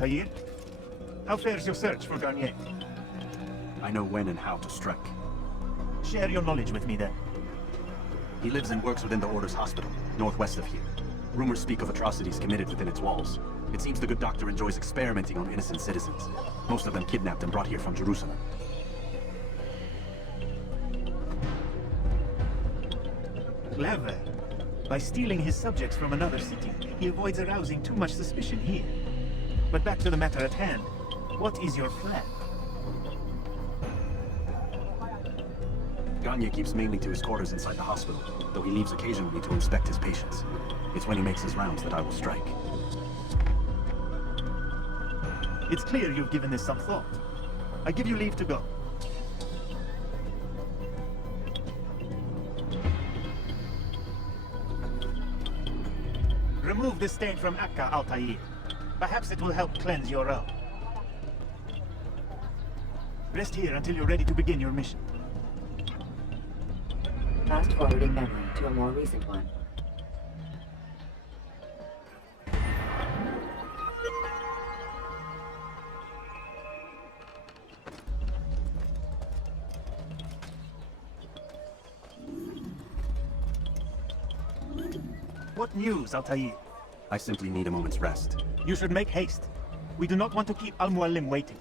Altair. How fares your search for Garnier? I know when and how to strike. Share your knowledge with me then. He lives and works within the Order's hospital, northwest of here. Rumors speak of atrocities committed within its walls. It seems the good doctor enjoys experimenting on innocent citizens. Most of them kidnapped and brought here from Jerusalem. Clever. By stealing his subjects from another city, he avoids arousing too much suspicion here. But back to the matter at hand. What is your plan? Garnier keeps mainly to his quarters inside the hospital, though he leaves occasionally to inspect his patients. It's when he makes his rounds that I will strike. It's clear you've given this some thought. I give you leave to go. Remove the stain from Akka, Altair. Perhaps it will help cleanse your realm. Rest here until you're ready to begin your mission. Fast forwarding memory to a more recent one. What news, Altair? I simply need a moment's rest. You should make haste. We do not want to keep Al-Muallim waiting.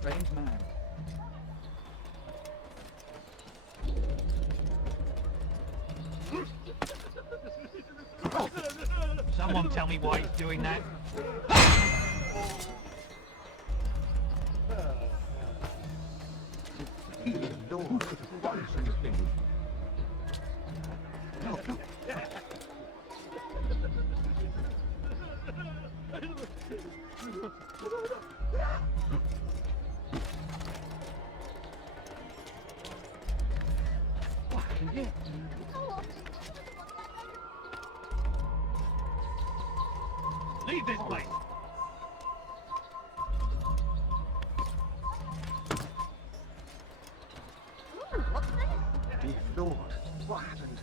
Strange man. Someone tell me why he's doing that. Lord, what is this thing? Leave this place! Dear Lord, what happened?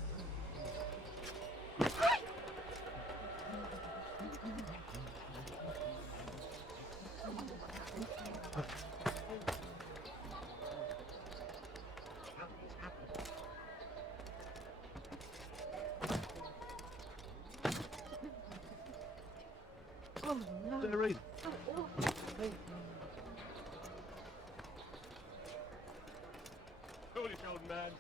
Derry. Holy old man.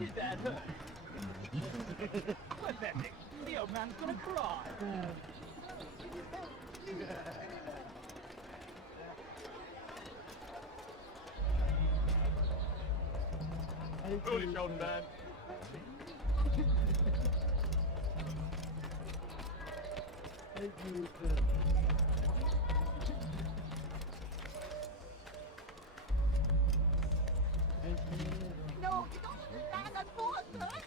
Is that her? Pathetic. The old man's gonna cry. Holy shoulder, man. No, you don't understand. I'm so hurt.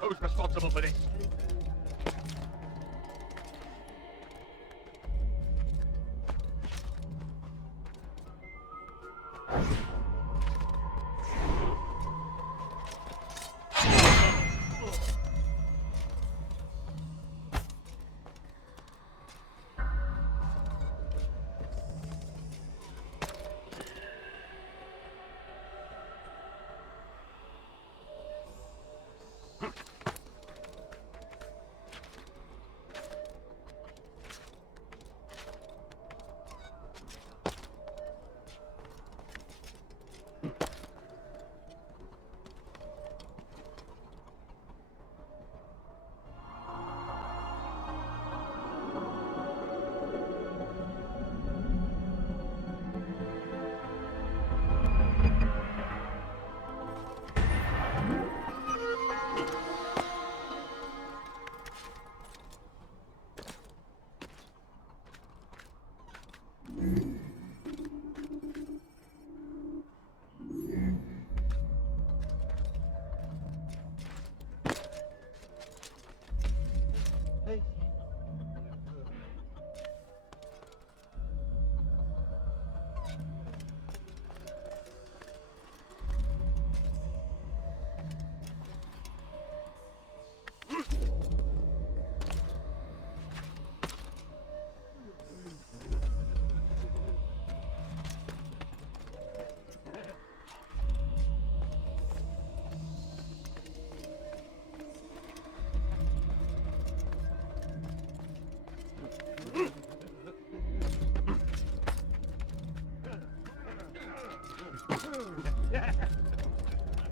Who's responsible for this?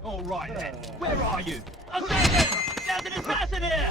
All right then. Where are you? Assassin! There's an assassin here!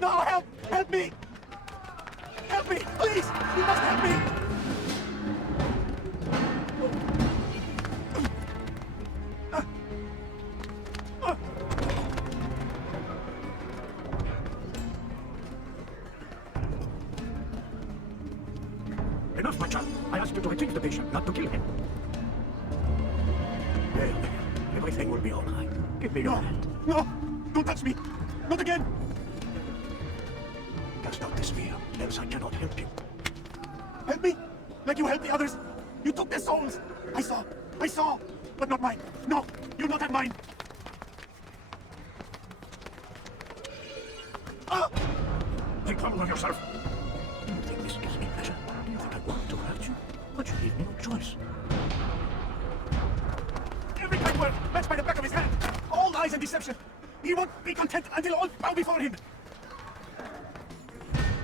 No, help! Help me! Help me! Please! You must help me! Enough, my child. I asked you to retrieve the patient, not to kill him. Well, everything will be all right. Give me your hand. No! Don't touch me! Not again! Cast out this fear, else I cannot help you. Help me! Like you helped the others! You took their souls! I saw! But not mine! No! You not have mine! Ah! Take control of yourself. Do you think this gives me pleasure? Do you think I want to hurt you? But you leave me no choice. Every kind word matched by the back of his hand! All lies and deception! He won't be content until all bow before him!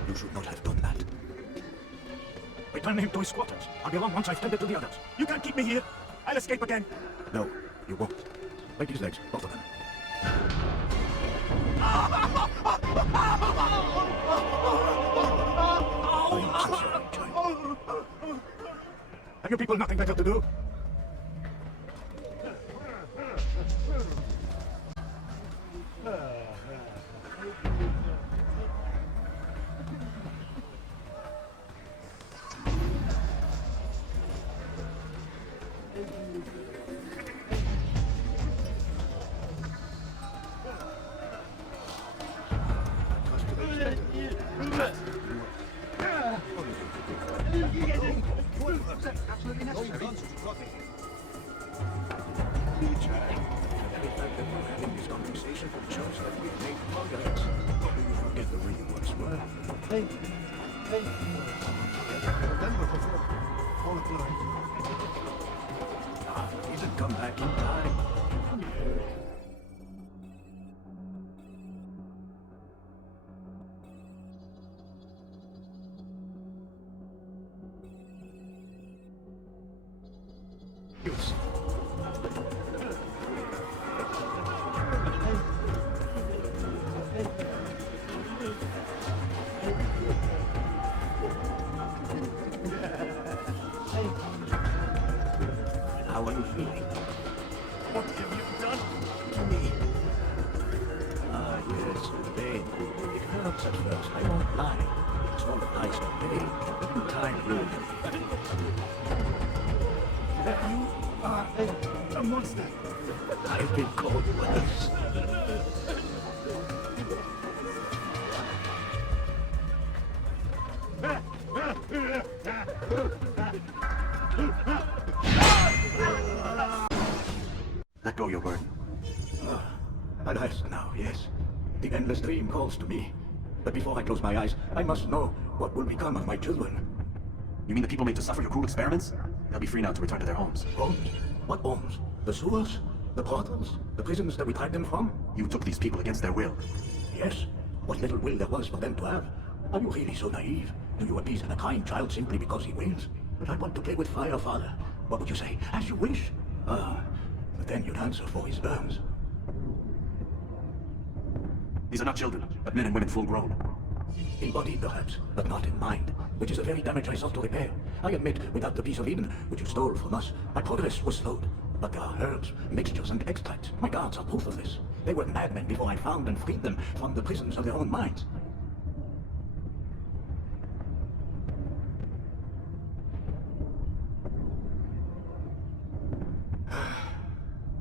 You should not have done that. Return him to his quarters. I'll be along once I've tended to the others. You can't keep me here! I'll escape again! No, you won't. Break his legs, both of them. I'm so sorry, child. Have you people nothing better to do? Absolutely necessary. The very fact that we're having this conversation shows that we've made progress. Or do you forget the way you once were? Hey. Remember before all of glory. He didn't come back in time. Yes. How are you feeling? What have you done? To me. Ah, yes, the pain. It hurts at first, I won't lie. It's all the price of pain. But in time, you'll You are a monster. I've been called worse. Let go your burden. Alas, now, yes. The endless dream calls to me. But before I close my eyes, I must know what will become of my children. You mean the people made to suffer your cruel experiments? They'll be free now to return to their homes. Homes? What homes? The sewers? The portals? The prisons that we tied them from? You took these people against their will. Yes. What little will there was for them to have. Are you really so naive? Do you appease a kind child simply because he wins? But I want to play with fire, Father. What would you say? As you wish. Ah, but then you'd answer for his burns. These are not children, but men and women full grown. In body, perhaps, but not in mind, which is the very damage I sought to repair. I admit, without the piece of Eden, which you stole from us, my progress was slowed. But there are herbs, mixtures, and extracts. My guards are proof of this. They were madmen before I found and freed them from the prisons of their own minds.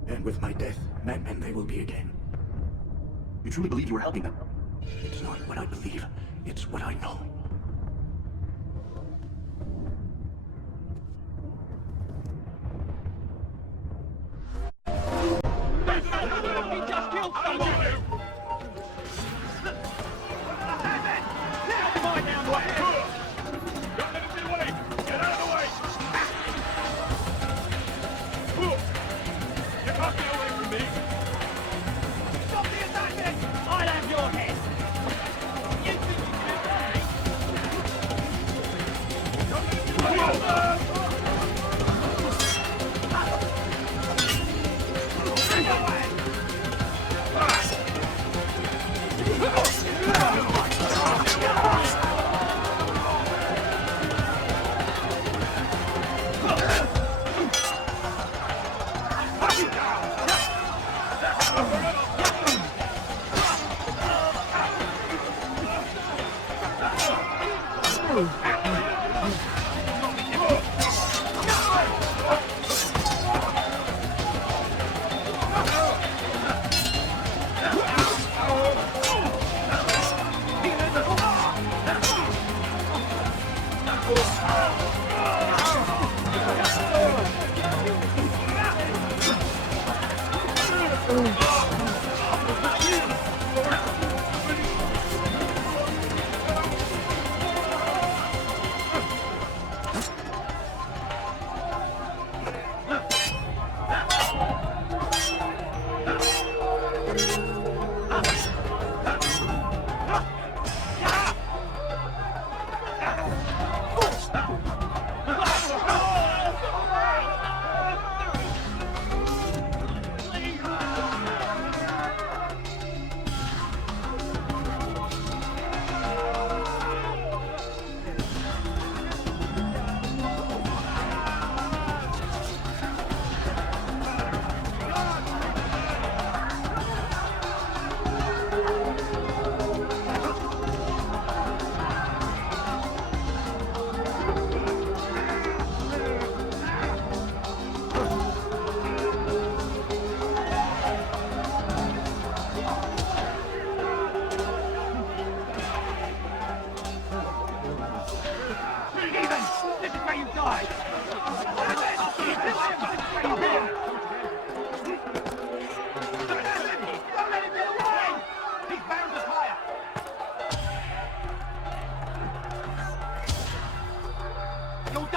And with my death, madmen they will be again. You truly believe you were helping them? It's not what I believe, it's what I know. He just killed someone! Find out what Don't let him get away! Get out of the way! You can't get away from me! Stop the attacking! I'll have your head! You think you can hurt me?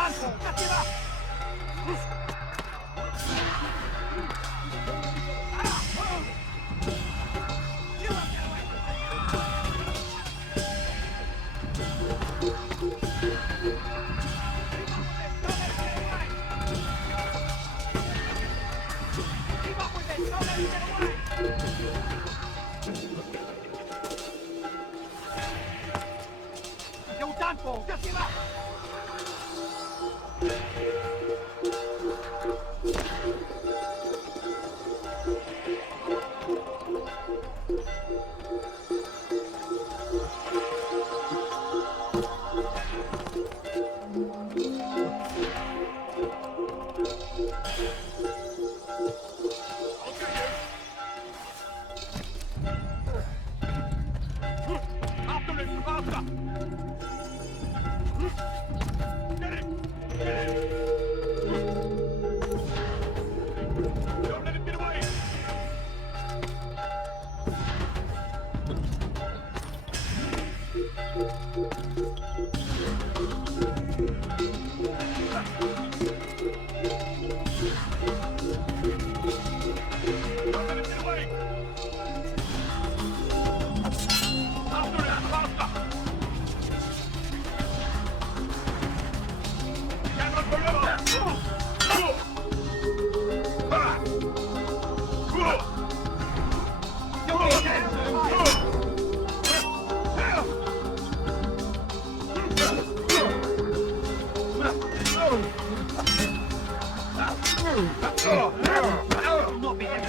done for! Just give up! Keep up with it! Don't let him get away! You're done for! Just give up! After it! Faster! Get it! Get it! Don't let him get away! Don't let him get away! After it! Faster! Cannot forever! You'll be dead soon! You'll not be dead.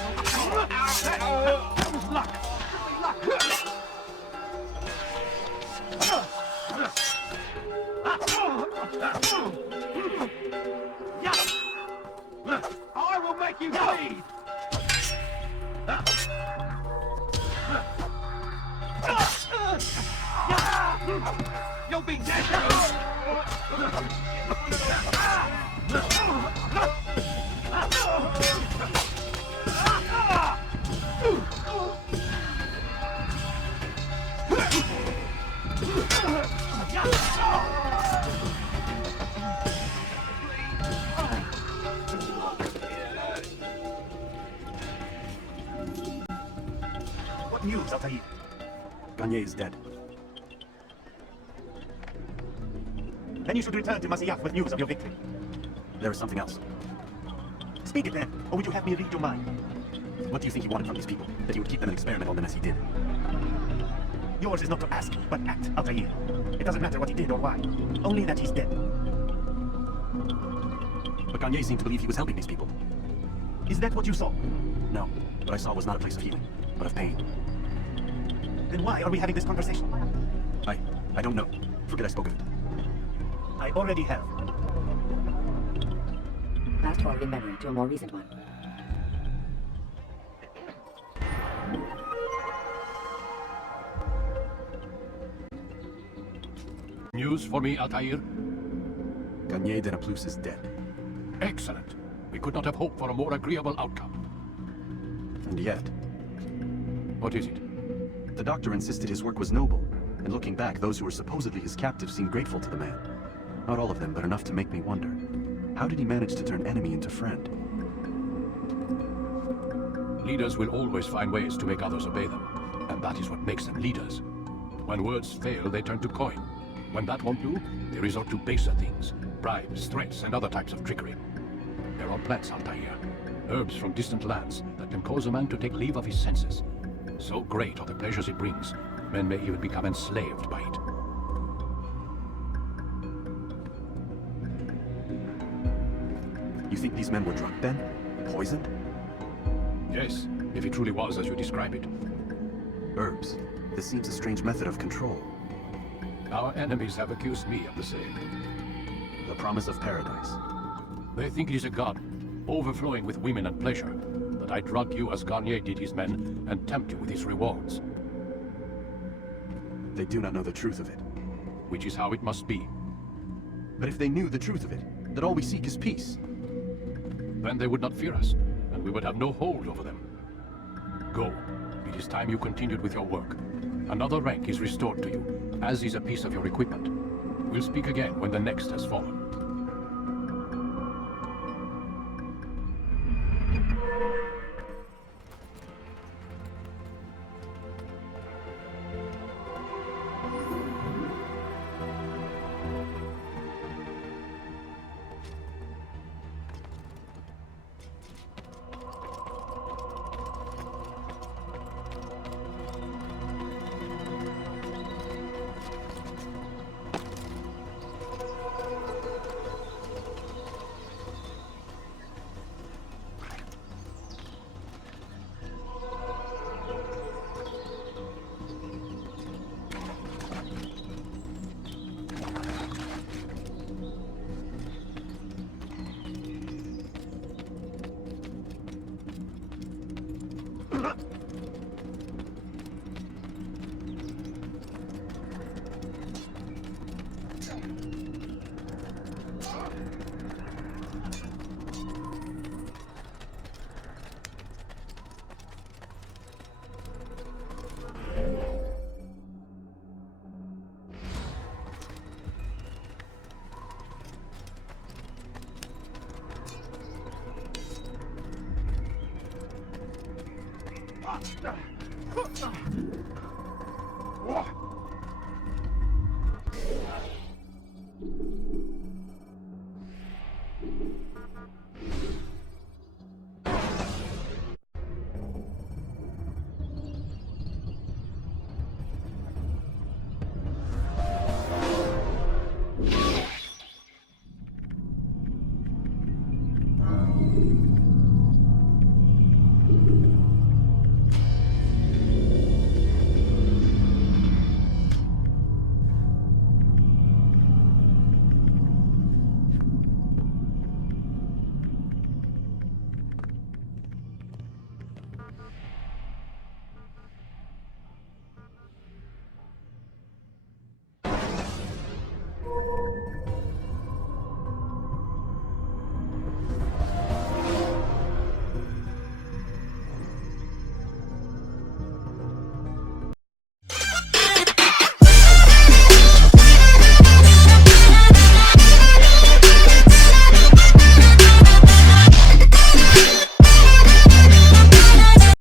Luck! I will make you bleed! You'll be dead! What news, Altair? Garnier is dead. Then you should return to Masiyaf with news of your victory. There is something else. Speak it then, or would you have me read your mind? What do you think he wanted from these people? That he would keep them and experiment on them as he did? Yours is not to ask, but act, Altair. It doesn't matter what he did or why. Only that he's dead. But Garnier seemed to believe he was helping these people. Is that what you saw? No, what I saw was not a place of healing, but of pain. Then why are we having this conversation? I don't know. Forget I spoke of it. I already have. Fast forwarding memory to a more recent one. News for me, Altair? Garnier de Naplouse is dead. Excellent. We could not have hoped for a more agreeable outcome. And yet, What is it? the doctor insisted his work was noble. And looking back, those who were supposedly his captives seemed grateful to the man. Not all of them, but enough to make me wonder. How did he manage to turn enemy into friend? Leaders will always find ways to make others obey them. And that is what makes them leaders. When words fail, they turn to coin. When that won't do, they resort to baser things. Bribes, threats, and other types of trickery. There are plants, Altair. Herbs from distant lands that can cause a man to take leave of his senses. So great are the pleasures it brings, men may even become enslaved by it. You think these men were drugged then? Poisoned? Yes, if it truly was as you describe it. Herbs. This seems a strange method of control. Our enemies have accused me of the same. The promise of paradise. They think it is a garden, overflowing with women and pleasure, that I drug you as Garnier did his men, and tempt you with his rewards. They do not know the truth of it. Which is how it must be. But if they knew the truth of it, that all we seek is peace. Then they would not fear us, and we would have no hold over them. Go. It is time you continued with your work. Another rank is restored to you, as is a piece of your equipment. We'll speak again when the next has fallen.